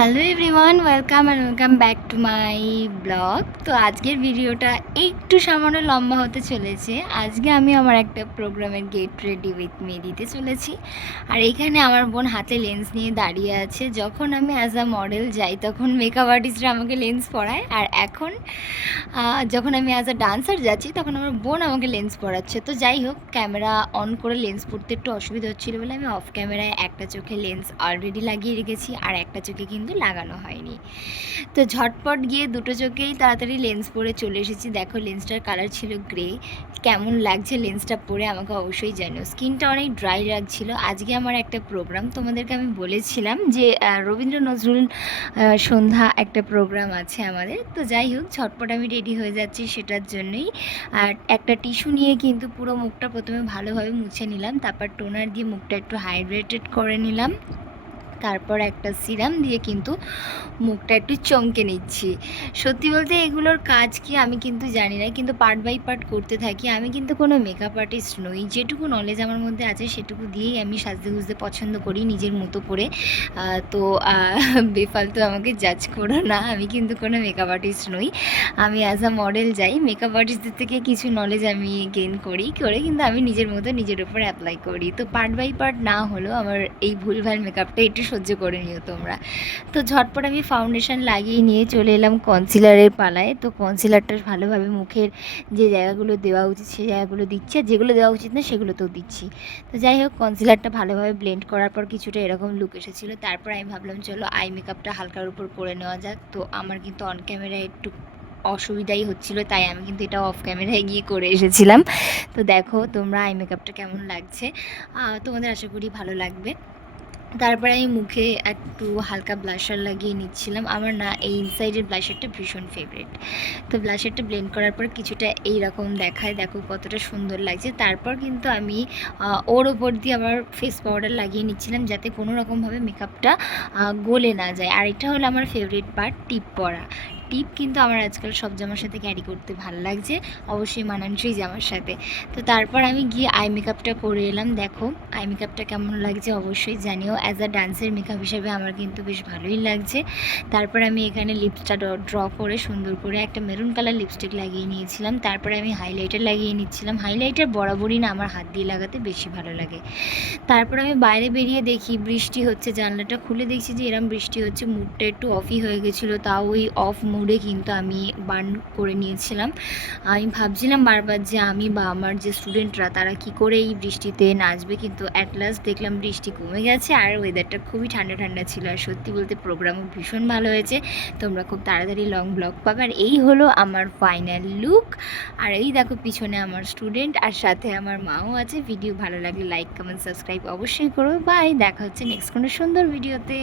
Hello everyone, welcome back to my blog. তো আজকের ভিডিওটা একটু সামান্য লম্বা হতে চলেছে। আজকে আমি আমার একটা প্রোগ্রামের গেট রেডি উইথ মি দিতে চলেছি। আর এখানে আমার বোন হাতে লেন্স নিয়ে দাঁড়িয়ে আছে। যখন আমি অ্যাজ আ মডেল যাই তখন মেকআপ আর্টিস্টরা আমাকে লেন্স পরায়, আর এখন যখন আমি অ্যাজ আ ডান্সার যাচ্ছি তখন আমার বোন আমাকে লেন্স পরাচ্ছে। তো যাই হোক, ক্যামেরা অন করে লেন্স পরতে একটু অসুবিধা হচ্ছিলো বলে আমি অফ ক্যামেরায় একটা চোখে লেন্স অলরেডি লাগিয়ে রেখেছি, আর একটা চোখে কিন্তু লাগানো হয়নি। তো ঝটপট গিয়ে দুটো চোখেই তাড়াতাড়ি লেন্স পরে চলে এসেছি। দেখো, লেন্সটার কালার ছিল গ্রে। কেমন লাগছে লেন্সটা পরে আমাকে অবশ্যই জানিও। স্কিনটা অনেক ড্রাই লাগছিল। আজকে আমার একটা প্রোগ্রাম, তোমাদেরকে আমি বলেছিলাম যে রবীন্দ্র নজরুল সন্ধ্যা একটা প্রোগ্রাম আছে আমাদের। তো যাই হোক, ঝটপট আমি রেডি হয়ে যাচ্ছি সেটার জন্যই। আর একটা টিস্যু নিয়ে কিন্তু পুরো মুখটা প্রথমে ভালোভাবে মুছে নিলাম, তারপর টোনার দিয়ে মুখটা একটু হাইড্রেটেড করে নিলাম, তারপর একটা সিরাম দিয়ে কিন্তু মুখটা একটু চমকে নিচ্ছি। সত্যি বলতে এগুলোর কাজ কি আমি কিন্তু জানি না, কিন্তু পার্ট বাই পার্ট করতে থাকি। আমি কিন্তু কোনো মেকআপ আর্টিস্ট নই, যেটুকু নলেজ আমার মধ্যে আছে সেটুকু দিয়েই আমি সাজতে গুজতে পছন্দ করি নিজের মতো করে। তো বেফালতু আমাকে জাজ করো না, আমি কিন্তু কোনো মেকআপ আর্টিস্ট নই। আমি অ্যাজ আ মডেল যাই, মেকআপ আর্টিস্টদের থেকে কিছু নলেজ আমি গেইন করি কিন্তু আমি নিজের মতো নিজের উপর অ্যাপ্লাই করি। তো পার্ট বাই পার্ট না হলেও আমার এই ভুলভাল মেকআপটা একটু সহ্য করে নিও তোমরা। তো ঝটপট আমি ফাউন্ডেশন লাগিয়ে নিয়ে চলে এলাম কনসিলারের পালায়। তো কনসিলারটা ভালোভাবে মুখের যে জায়গাগুলো দেওয়া উচিত সেই জায়গাগুলো দিচ্ছি, আর যেগুলো দেওয়া উচিত না সেগুলোতেও দিচ্ছি। তো যাই হোক, কনসিলারটা ভালোভাবে ব্লেন্ড করার পর কিছুটা এরকম লুক এসেছিলো। তারপর আমি ভাবলাম চলো আই মেকআপটা হালকার উপর করে নেওয়া যাক। তো আমার কিন্তু অন ক্যামেরায় একটু অসুবিধাই হচ্ছিলো, তাই আমি কিন্তু এটা অফ ক্যামেরায় গিয়ে করে এসেছিলাম। তো দেখো তোমরা আই মেকআপটা কেমন লাগছে, তোমাদের আশা করি ভালো লাগবে। তারপরে আমি মুখে একটু হালকা ব্লাশার লাগিয়ে নিচ্ছিলাম। আমার না এই ইনসাইডের ব্লাশারটা ভীষণ ফেভারিট। তো ব্লাশারটা ব্লেন্ড করার পর কিছুটা এইরকম দেখায়, দেখো কতটা সুন্দর লাগছে। তারপর কিন্তু আমি ওর ওপর দিয়ে আবার ফেস পাউডার লাগিয়ে নিচ্ছিলাম, যাতে কোনো রকমভাবে মেকআপটা গলে না যায়। আর এটা হলো আমার ফেভারিট পার্ট, টিপ পরা। টিপ কিন্তু আমার আজকাল সব জামার সাথে ক্যারি করতে ভালো লাগছে, অবশ্যই মানানসই জামার সাথে। তো তারপর আমি গিয়ে আই মেকআপটা করে এলাম। দেখো আই মেকআপটা কেমন লাগছে অবশ্যই জানিও। অ্যাজ আ ডান্সের মেকআপ হিসেবে আমার কিন্তু বেশ ভালোই লাগছে। তারপর আমি এখানে লিপসটা ড্র করে সুন্দর করে একটা মেরুন কালার লিপস্টিক লাগিয়ে নিয়েছিলাম। তারপরে আমি হাইলাইটার লাগিয়ে নিচ্ছিলাম। হাইলাইটার বরাবরই না আমার হাত দিয়ে লাগাতে বেশি ভালো লাগে। তারপর আমি বাইরে বেরিয়ে দেখি বৃষ্টি হচ্ছে, জানলাটা খুলে দেখছি যে এরম বৃষ্টি হচ্ছে। মুডটা একটু অফই হয়ে গেছিলো, তাও ওই অফ মুডে কিন্তু আমি বার্ন করে নিয়েছিলাম। আমি ভাবছিলাম বারবার যে আমি বা আমার যে স্টুডেন্টরা তারা কি করে এই বৃষ্টিতে নাচবে, কিন্তু অ্যাট লাস্ট দেখলাম বৃষ্টি কমে গেছে আর ওয়েদারটা খুবই ঠান্ডা ঠান্ডা ছিল। আর সত্যি বলতে প্রোগ্রামও ভীষণ ভালো হয়েছে। তোমরা খুব তাড়াতাড়ি লং ব্লগ পাবে। আর এই হলো আমার ফাইনাল লুক। আর এই দেখো পিছনে আমার স্টুডেন্ট, আর সাথে আমার মাও আছে। ভিডিও ভালো লাগলে লাইক কমেন্ট সাবস্ক্রাইব অবশ্যই করো। বাই, দেখা হচ্ছে নেক্সট কোনো সুন্দর ভিডিওতে।